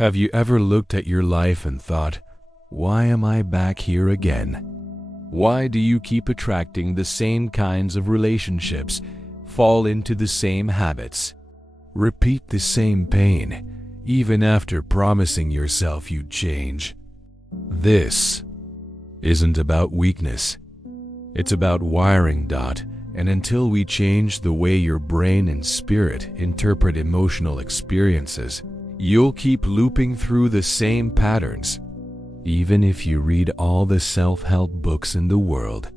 Have you ever looked at your life and thought, why am I back here again? Why do you keep attracting the same kinds of relationships, fall into the same habits, repeat the same pain, even after promising yourself you'd change? This isn't about weakness. It's about wiring. And until we change the way your brain and spirit interpret emotional experiences, you'll keep looping through the same patterns. Even if you read all the self-help books in the world,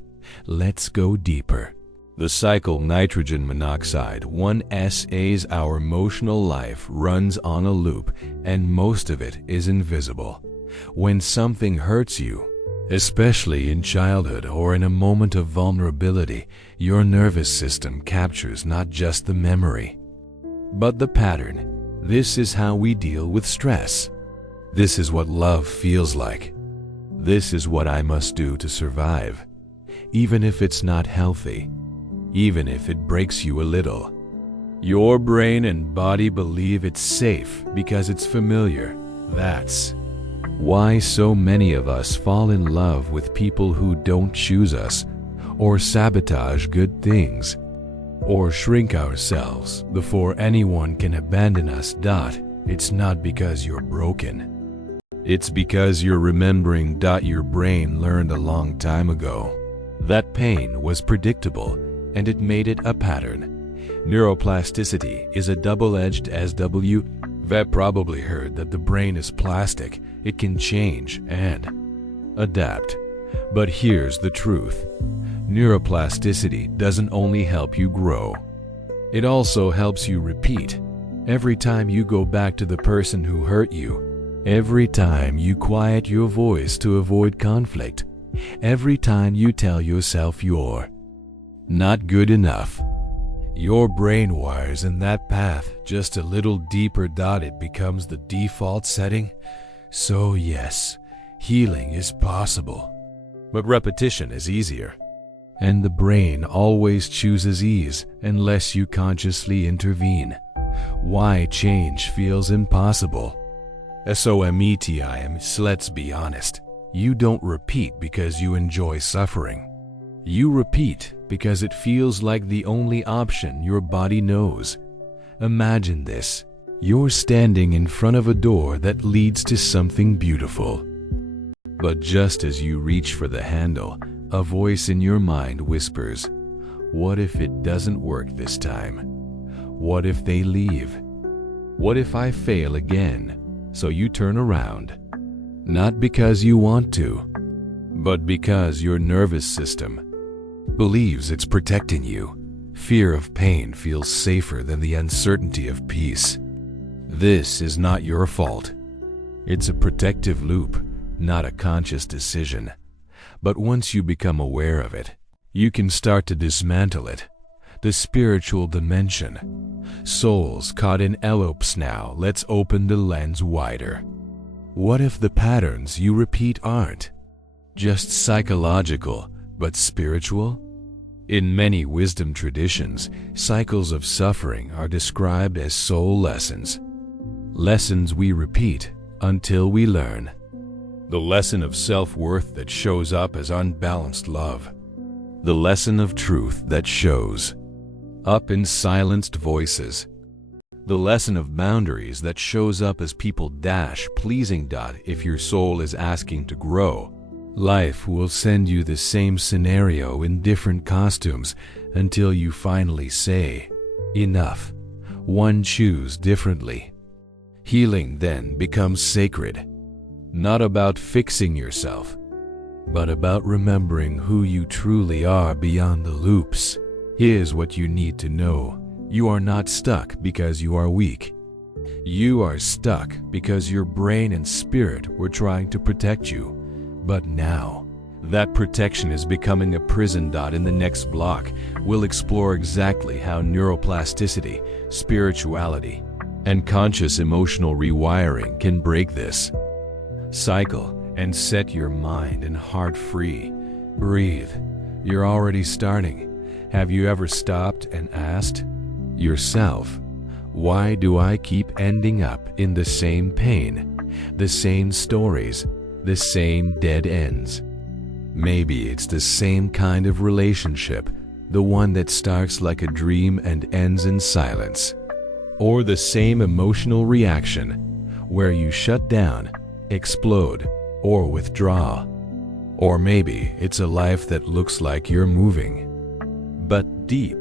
let's go deeper. The cycle nitrogen monoxide 1S our emotional life runs on a loop, and most of it is invisible. When something hurts you, especially in childhood or in a moment of vulnerability, your nervous system captures not just the memory, but the pattern. This is how we deal with stress. This is what love feels like. This is what I must do to survive, even if it's not healthy, even if it breaks you a little. Your brain and body believe it's safe because it's familiar. That's why so many of us fall in love with people who don't choose us, or sabotage good things, or shrink ourselves before anyone can abandon us. It's not because you're broken. It's because you're remembering. Your brain learned a long time ago that pain was predictable, and it made it a pattern. Neuroplasticity is a double-edged SW. You've probably heard that the brain is plastic. It can change and adapt. But here's the truth. Neuroplasticity doesn't only help you grow. It also helps you repeat. Every time you go back to the person who hurt you, every time you quiet your voice to avoid conflict, every time you tell yourself you're not good enough, your brain wires in that path just a little deeper. It becomes the default setting. So yes, healing is possible, but repetition is easier. And the brain always chooses ease unless you consciously intervene. Why change feels impossible? Let's be honest. You don't repeat because you enjoy suffering. You repeat because it feels like the only option your body knows. Imagine this. You're standing in front of a door that leads to something beautiful. But just as you reach for the handle, a voice in your mind whispers, what if it doesn't work this time? What if they leave? What if I fail again? So you turn around. Not because you want to, but because your nervous system believes it's protecting you. Fear of pain feels safer than the uncertainty of peace. This is not your fault. It's a protective loop, not a conscious decision. But once you become aware of it, you can start to dismantle it. The spiritual dimension. Souls caught in elopes now. Let's open the lens wider. What if the patterns you repeat aren't just psychological, but spiritual? In many wisdom traditions, cycles of suffering are described as soul lessons. Lessons we repeat until we learn. The lesson of self-worth that shows up as unbalanced love. The lesson of truth that shows up in silenced voices. The lesson of boundaries that shows up as people pleasing. If your soul is asking to grow, life will send you the same scenario in different costumes until you finally say, enough. One choose differently. Healing then becomes sacred. Not about fixing yourself, but about remembering who you truly are beyond the loops. Here's what you need to know. You are not stuck because you are weak. You are stuck because your brain and spirit were trying to protect you. But now, that protection is becoming a prison. In the next block, we'll explore exactly how neuroplasticity, spirituality, and conscious emotional rewiring can break this cycle and set your mind and heart free. Breathe. You're already starting. Have you ever stopped and asked yourself, Why do I keep ending up in the same pain, the same stories, the same dead ends? Maybe it's the same kind of relationship, the one that starts like a dream and ends in silence. Or the same emotional reaction, where you shut down, explode, or withdraw. Or maybe it's a life that looks like you're moving, but deep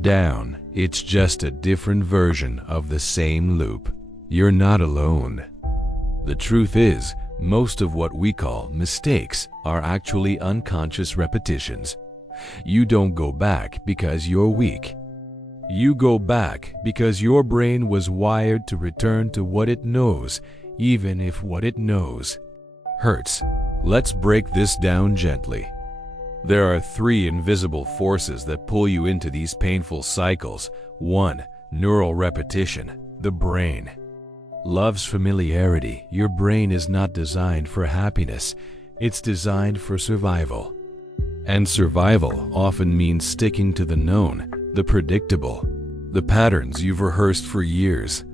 down, it's just a different version of the same loop. You're not alone. The truth is, most of what we call mistakes are actually unconscious repetitions. You don't go back because you're weak. You go back because your brain was wired to return to what it knows, even if what it knows hurts. Let's break this down gently. There are three invisible forces that pull you into these painful cycles. 1. Neural repetition. The brain loves familiarity. Your brain is not designed for happiness. It's designed for survival. And survival often means sticking to the known, the predictable, the patterns you've rehearsed for years.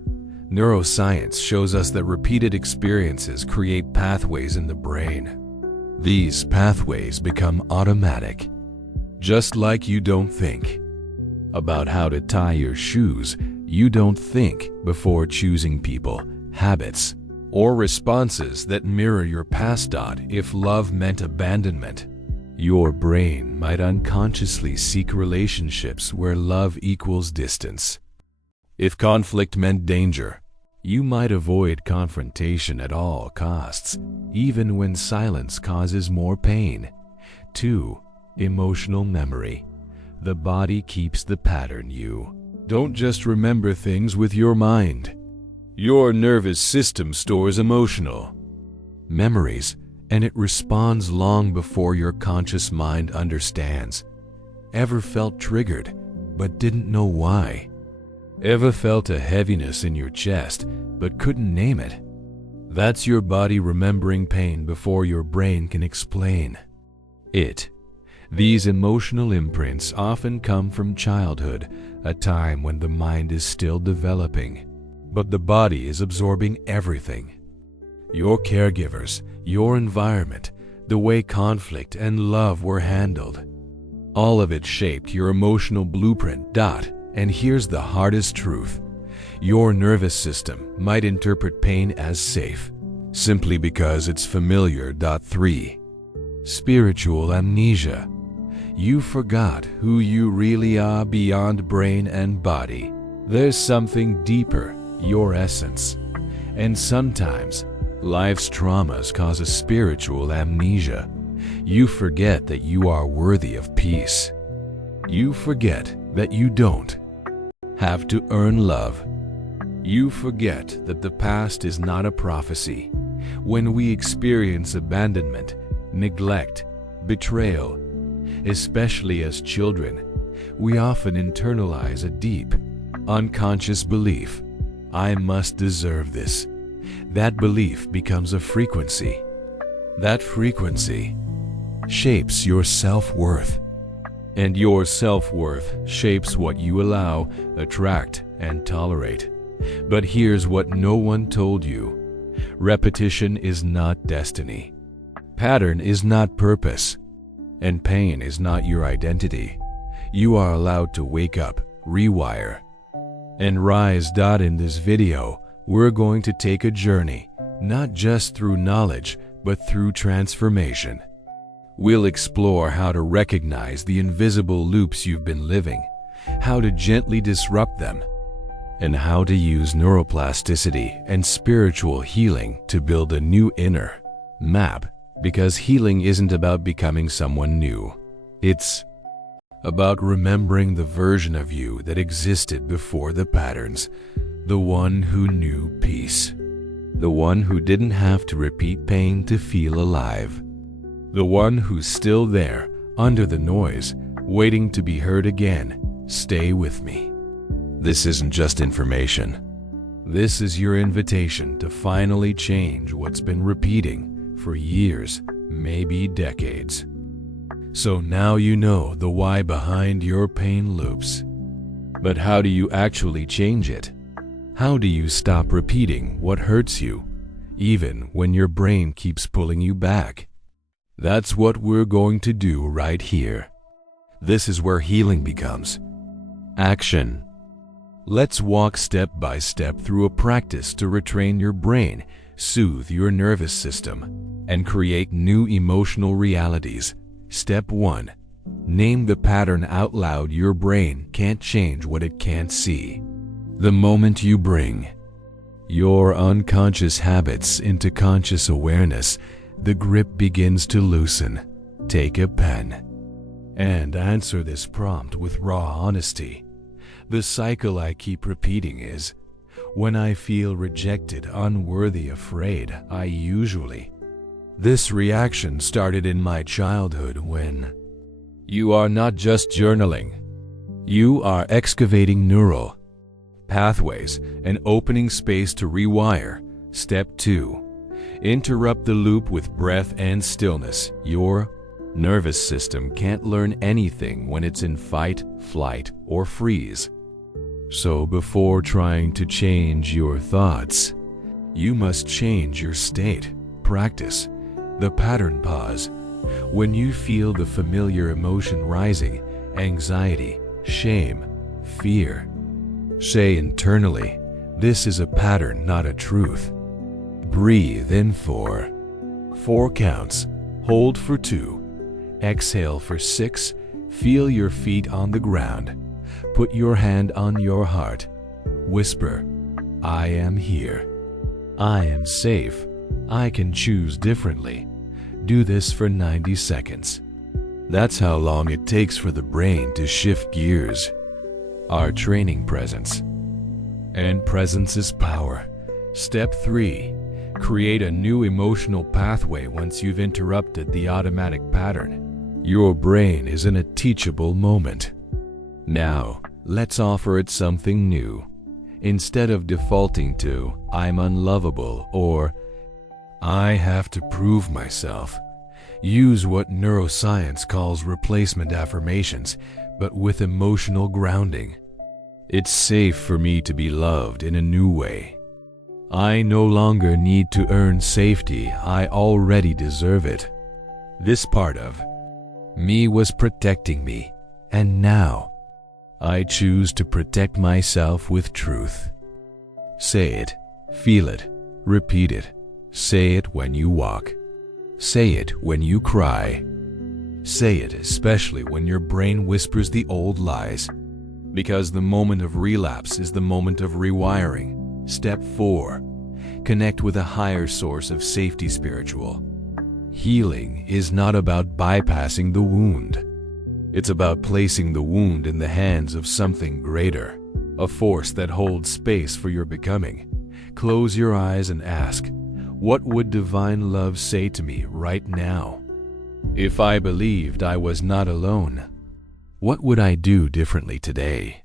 Neuroscience shows us that repeated experiences create pathways in the brain. These pathways become automatic. Just like you don't think about how to tie your shoes, you don't think before choosing people, habits, or responses that mirror your past. If love meant abandonment, your brain might unconsciously seek relationships where love equals distance. If conflict meant danger, you might avoid confrontation at all costs, even when silence causes more pain. 2. Emotional memory. The body keeps the pattern. You don't just remember things with your mind. Your nervous system stores emotional memories, and it responds long before your conscious mind understands. Ever felt triggered, but didn't know why? Ever felt a heaviness in your chest, but couldn't name it? That's your body remembering pain before your brain can explain it. These emotional imprints often come from childhood, a time when the mind is still developing, but the body is absorbing everything. Your caregivers, your environment, the way conflict and love were handled. All of it shaped your emotional blueprint. And here's the hardest truth. Your nervous system might interpret pain as safe, simply because it's familiar. 3. Spiritual amnesia. You forgot who you really are beyond brain and body. There's something deeper, your essence. And sometimes, life's traumas cause a spiritual amnesia. You forget that you are worthy of peace. You forget that you don't have to earn love. You forget that the past is not a prophecy. When we experience abandonment, neglect, betrayal, especially as children, we often internalize a deep, unconscious belief. I must deserve this. That belief becomes a frequency. That frequency shapes your self-worth. And your self-worth shapes what you allow, attract, and tolerate. But here's what no one told you. Repetition is not destiny. Pattern is not purpose. And pain is not your identity. You are allowed to wake up, rewire, and rise. In this video, we're going to take a journey, not just through knowledge, but through transformation. We'll explore how to recognize the invisible loops you've been living, how to gently disrupt them, and how to use neuroplasticity and spiritual healing to build a new inner map. Because healing isn't about becoming someone new. It's about remembering the version of you that existed before the patterns, the one who knew peace, the one who didn't have to repeat pain to feel alive, the one who's still there, under the noise, waiting to be heard again. Stay with me. This isn't just information. This is your invitation to finally change what's been repeating for years, maybe decades. So now you know the why behind your pain loops. But how do you actually change it? How do you stop repeating what hurts you, even when your brain keeps pulling you back? That's what we're going to do right here. This is where healing becomes action. Let's walk step by step through a practice to retrain your brain, soothe your nervous system, and create new emotional realities. Step 1. Name the pattern out loud. Your brain can't change what it can't see. The moment you bring your unconscious habits into conscious awareness, the grip begins to loosen. Take a pen and answer this prompt with raw honesty. The cycle I keep repeating is, when I feel rejected, unworthy, afraid, I usually. This reaction started in my childhood when. You are not just journaling. You are excavating neural pathways and opening space to rewire. Step 2. Interrupt the loop with breath and stillness. Your nervous system can't learn anything when it's in fight, flight, or freeze. So before trying to change your thoughts, you must change your state. Practice the pattern pause. When you feel the familiar emotion rising, anxiety, shame, fear, say internally, this is a pattern, not a truth. Breathe in for 4 counts, hold for 2, exhale for 6, feel your feet on the ground. Put your hand on your heart. Whisper, I am here. I am safe. I can choose differently. Do this for 90 seconds. That's how long it takes for the brain to shift gears. Our training presence. And presence is power. Step 3. Create a new emotional pathway once you've interrupted the automatic pattern. Your brain is in a teachable moment. Now, let's offer it something new. Instead of defaulting to, I'm unlovable or I have to prove myself, use what neuroscience calls replacement affirmations, but with emotional grounding. It's safe for me to be loved in a new way. I no longer need to earn safety, I already deserve it. This part of me was protecting me, and now I choose to protect myself with truth. Say it, feel it, repeat it. Say it when you walk. Say it when you cry. Say it especially when your brain whispers the old lies. Because the moment of relapse is the moment of rewiring. Step 4. Connect with a higher source of safety. Spiritual healing is not about bypassing the wound. It's about placing the wound in the hands of something greater, a force that holds space for your becoming. Close your eyes and ask, what would divine love say to me right now? If I believed I was not alone, what would I do differently today?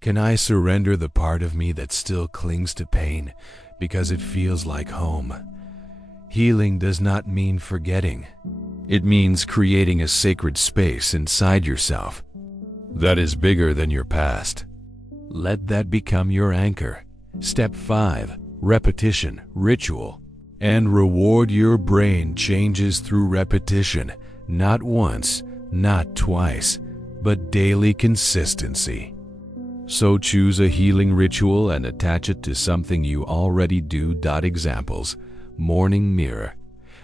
Can I surrender the part of me that still clings to pain because it feels like home? Healing does not mean forgetting. It means creating a sacred space inside yourself that is bigger than your past. Let that become your anchor. Step 5. Repetition, ritual, and reward. Your brain changes through repetition, not once, not twice, but daily consistency. So choose a healing ritual and attach it to something you already do. Examples: morning mirror.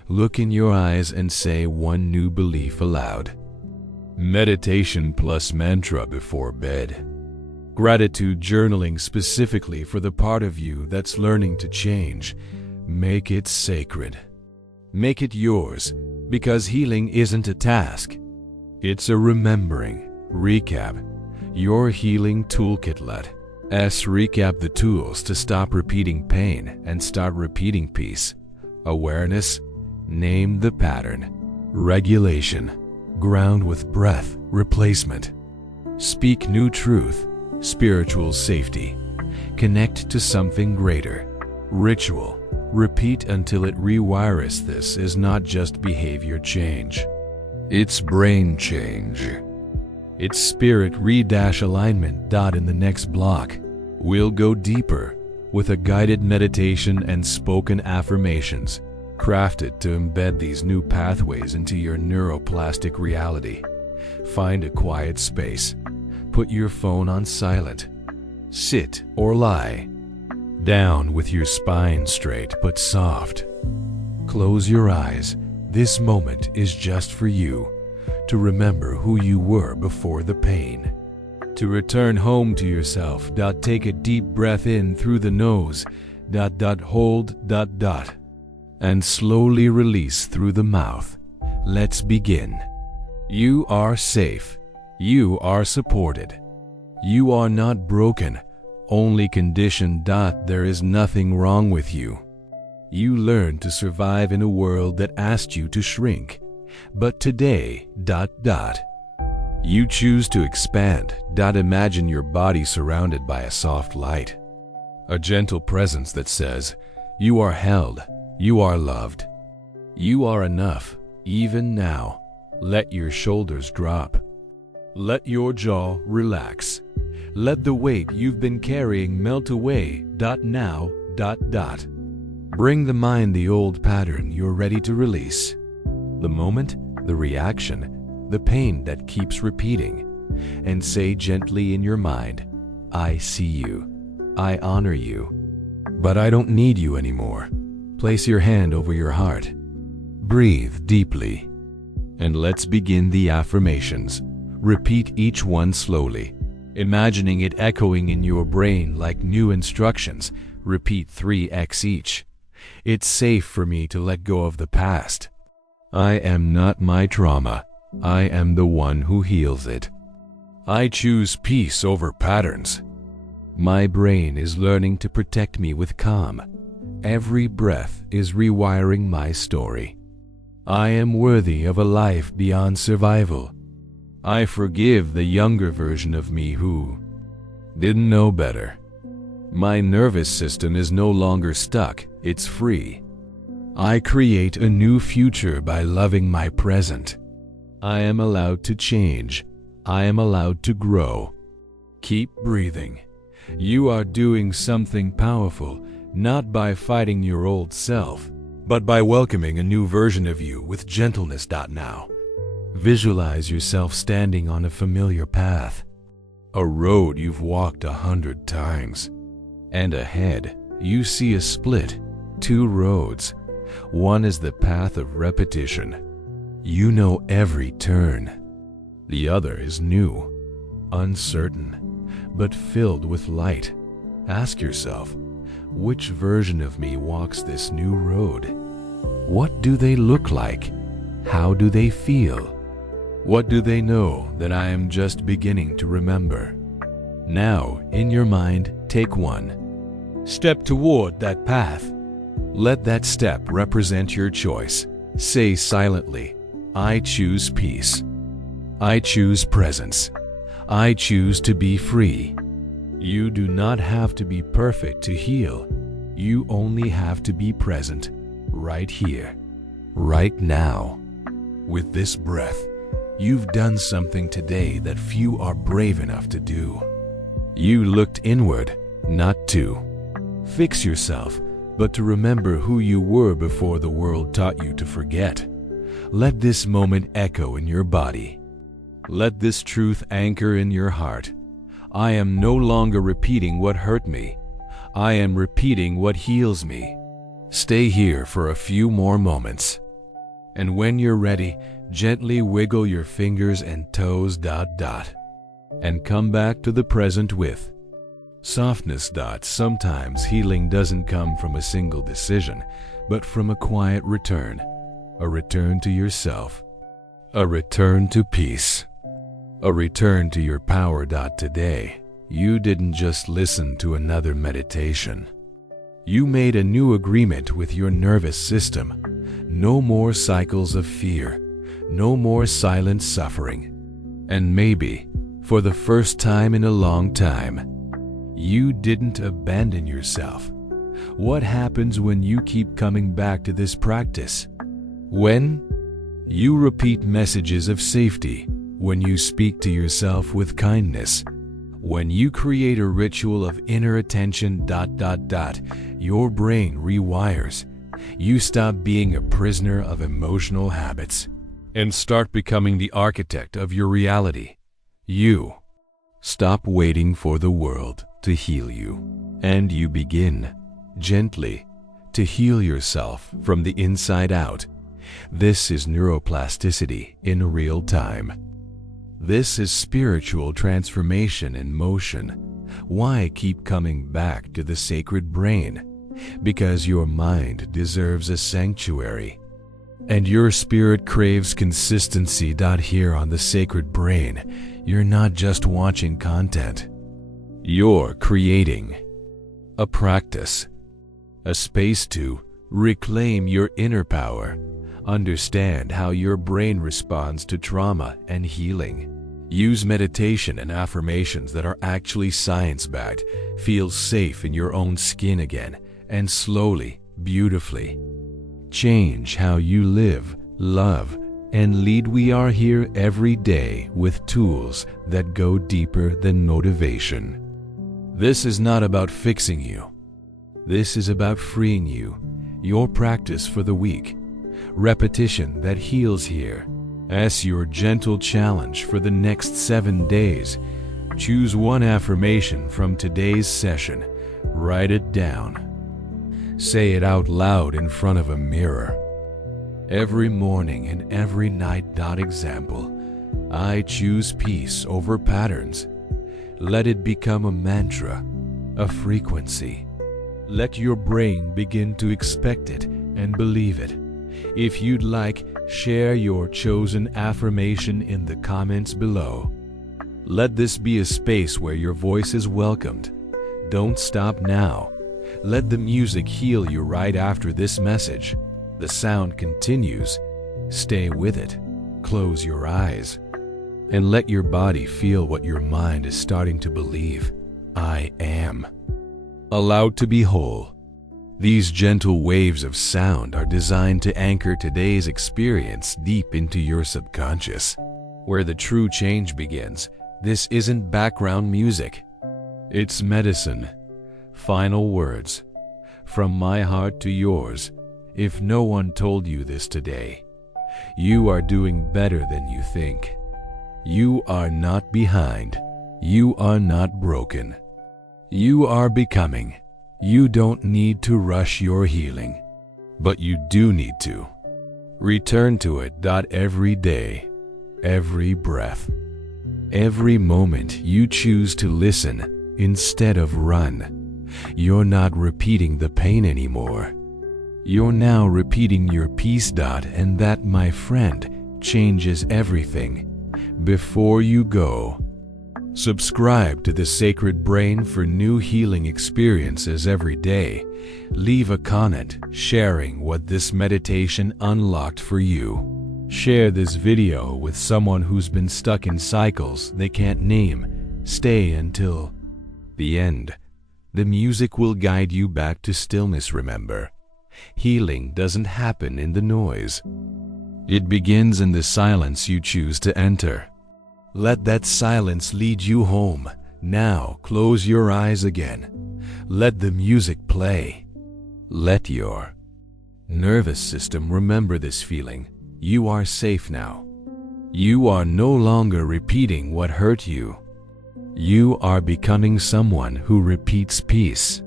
Look in your eyes and say one new belief aloud. Meditation plus mantra before bed. Gratitude journaling specifically for the part of you that's learning to change. Make it sacred. Make it yours, because healing isn't a task. It's a remembering. Recap. Your healing toolkit. Let us recap the tools to stop repeating pain and start repeating peace. Awareness. Name the pattern. Regulation. Ground with breath. Replacement. Speak new truth. Spiritual safety. Connect to something greater. Ritual. Repeat until it rewires. This is not just behavior change. It's brain change. It's spirit re-alignment. In the next block, we'll go deeper with a guided meditation and spoken affirmations crafted to embed these new pathways into your neuroplastic reality. Find a quiet space. Put your phone on silent. Sit or lie down with your spine straight but soft. Close your eyes. This moment is just for you, to remember who you were before the pain. To return home to yourself. Take a deep breath in through the nose. Hold. And slowly release through the mouth. Let's begin. You are safe. You are supported. You are not broken, only conditioned. There is nothing wrong with you. You learned to survive in a world that asked you to shrink. But today, you choose to expand. Imagine your body surrounded by a soft light. A gentle presence that says, you are held, you are loved. You are enough, even now. Let your shoulders drop. Let your jaw relax. Let the weight you've been carrying melt away. Now. Bring the mind the old pattern you're ready to release. The moment, the reaction, the pain that keeps repeating. And say gently in your mind, I see you. I honor you. But I don't need you anymore. Place your hand over your heart. Breathe deeply. And let's begin the affirmations. Repeat each one slowly, imagining it echoing in your brain like new instructions. Repeat 3x each. It's safe for me to let go of the past. I am not my trauma. I am the one who heals it. I choose peace over patterns. My brain is learning to protect me with calm. Every breath is rewiring my story. I am worthy of a life beyond survival. I forgive the younger version of me who didn't know better. My nervous system is no longer stuck, it's free. I create a new future by loving my present. I am allowed to change. I am allowed to grow. Keep breathing. You are doing something powerful, not by fighting your old self, but by welcoming a new version of you with gentleness. Now, visualize yourself standing on a familiar path, a road you've walked 100 times. And ahead, you see a split, 2 roads. One is the path of repetition. You know every turn. The other is new, uncertain, but filled with light. Ask yourself, which version of me walks this new road? What do they look like? How do they feel? What do they know that I am just beginning to remember? Now, in your mind, take one step toward that path. Let that step represent your choice. Say silently, I choose peace. I choose presence. I choose to be free. You do not have to be perfect to heal. You only have to be present, right here, right now. With this breath, you've done something today that few are brave enough to do. You looked inward, not to fix yourself, but to remember who you were before the world taught you to forget. Let this moment echo in your body. Let this truth anchor in your heart. I am no longer repeating what hurt me. I am repeating what heals me. Stay here for a few more moments. And when you're ready, gently wiggle your fingers and toes. And come back to the present with softness. Sometimes healing doesn't come from a single decision, but from a quiet return. A return to yourself. A return to peace. A return to your power. Today, you didn't just listen to another meditation. You made a new agreement with your nervous system. No more cycles of fear. No more silent suffering. And maybe, for the first time in a long time, you didn't abandon yourself. What happens when you keep coming back to this practice? When you repeat messages of safety, when you speak to yourself with kindness, when you create a ritual of inner attention, your brain rewires. You stop being a prisoner of emotional habits and start becoming the architect of your reality. You stop waiting for the world to heal you, and you begin, gently, to heal yourself from the inside out. This is neuroplasticity in real time. This is spiritual transformation in motion. Why keep coming back to the sacred brain? Because your mind deserves a sanctuary, and your spirit craves consistency. Here on the sacred brain, you're not just watching content. You're creating a practice, a space to reclaim your inner power. Understand how your brain responds to trauma and healing. Use meditation and affirmations that are actually science-backed. Feel safe in your own skin again, and slowly, beautifully, change how you live, love, and lead. We are here every day with tools that go deeper than motivation. This is not about fixing you. This is about freeing you. Your practice for the week. Repetition that heals here. As your gentle challenge for the next 7 days, choose one affirmation from today's session. Write it down. Say it out loud in front of a mirror. Every morning and every night. Example, I choose peace over patterns. Let it become a mantra, a frequency. Let your brain begin to expect it and believe it. If you'd like, share your chosen affirmation in the comments below. Let this be a space where your voice is welcomed. Don't stop now. Let the music heal you right after this message. The sound continues. Stay with it. Close your eyes and let your body feel what your mind is starting to believe. I am allowed to be whole. These gentle waves of sound are designed to anchor today's experience deep into your subconscious, where the true change begins. This isn't background music. It's medicine. Final words. From my heart to yours. If no one told you this today, you are doing better than you think. You are not behind. You are not broken. You are becoming. You don't need to rush your healing, but you do need to return to it. Every day, every breath, every moment you choose to listen instead of run. You're not repeating the pain anymore. You're now repeating your peace. And that, my friend, changes everything. Before you go, subscribe to the Sacred Brain for new healing experiences every day. Leave a comment sharing what this meditation unlocked for you. Share this video with someone who's been stuck in cycles they can't name. Stay until the end. The music will guide you back to stillness. Remember, healing doesn't happen in the noise. It begins in the silence you choose to enter. Let that silence lead you home. Now close your eyes again. Let the music play. Let your nervous system remember this feeling. You are safe now. You are no longer repeating what hurt you. You are becoming someone who repeats peace.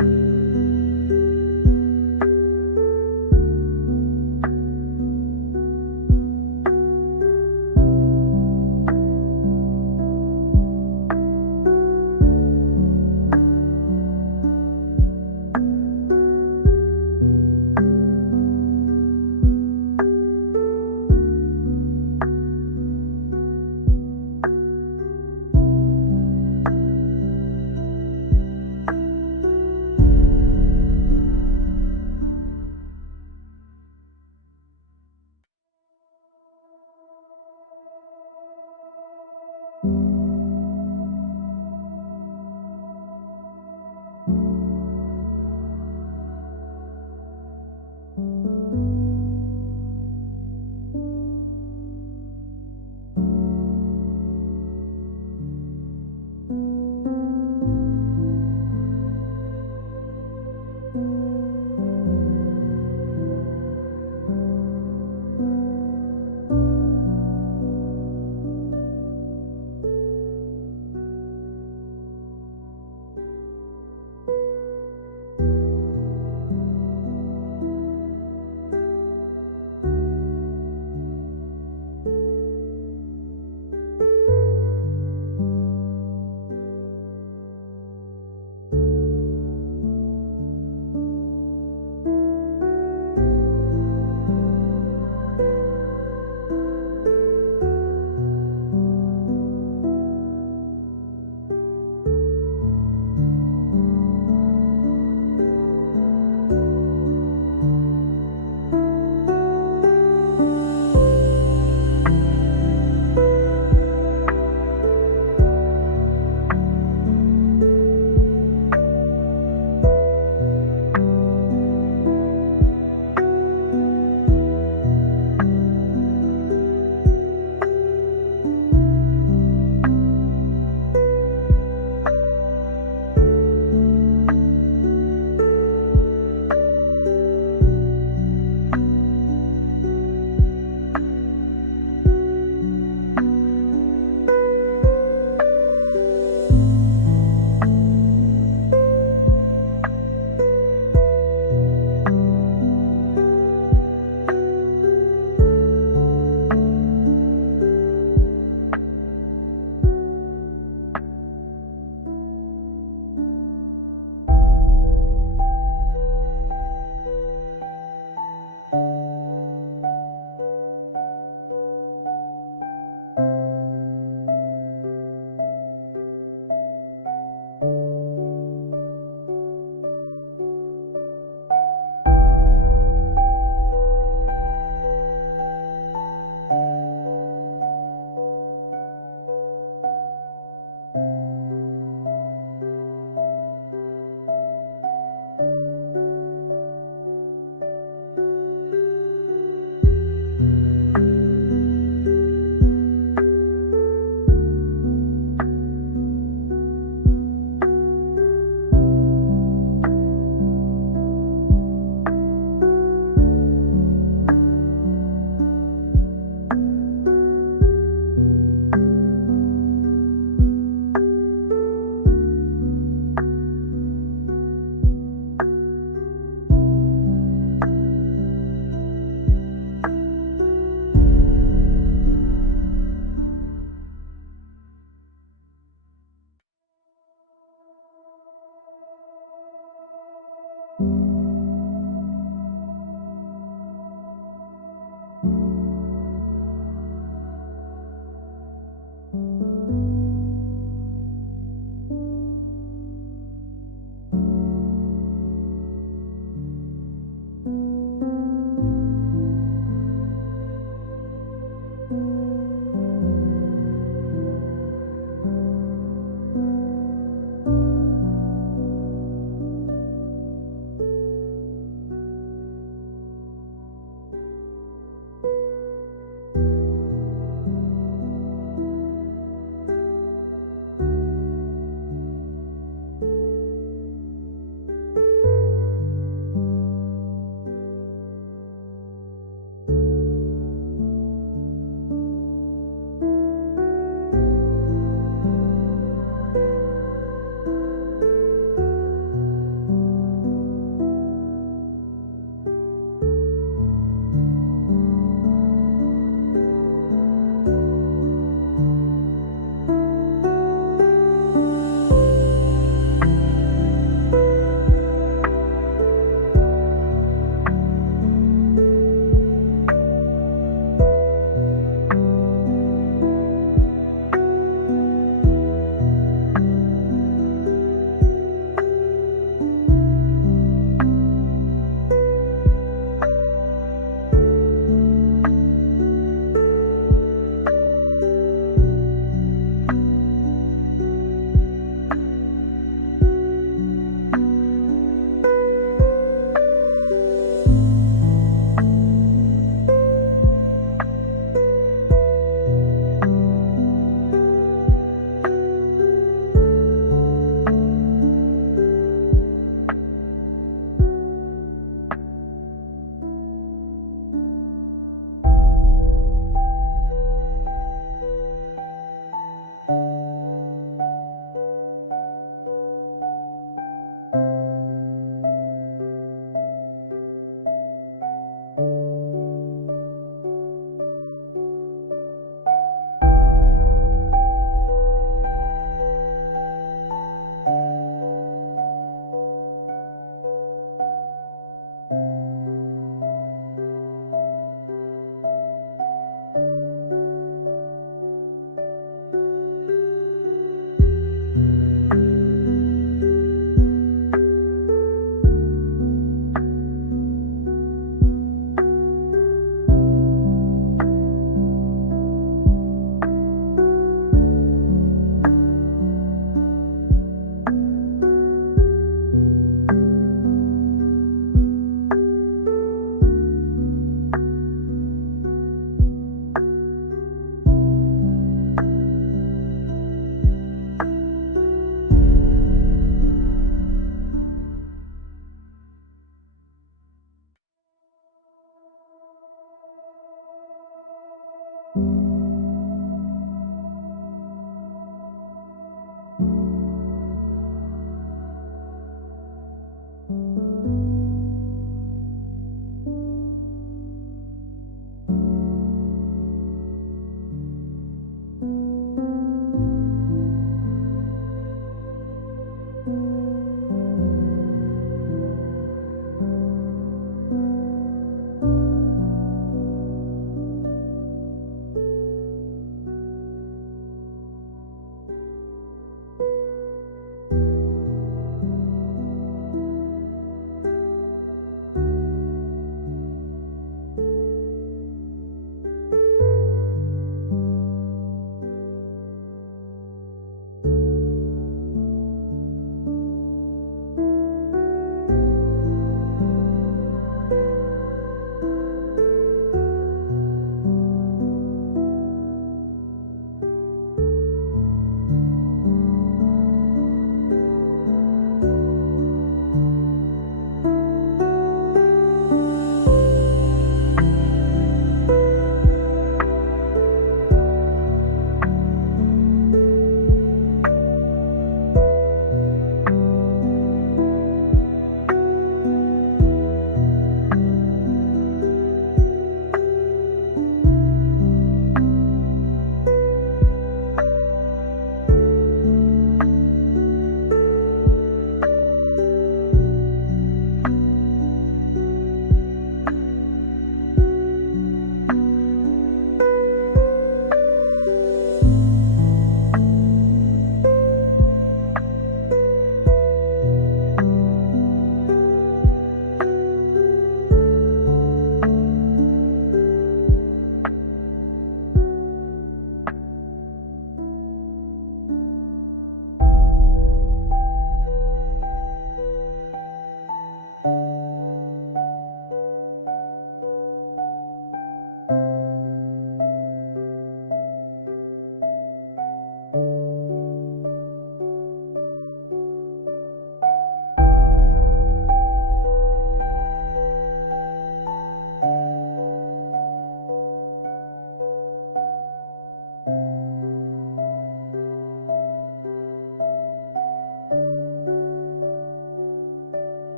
you.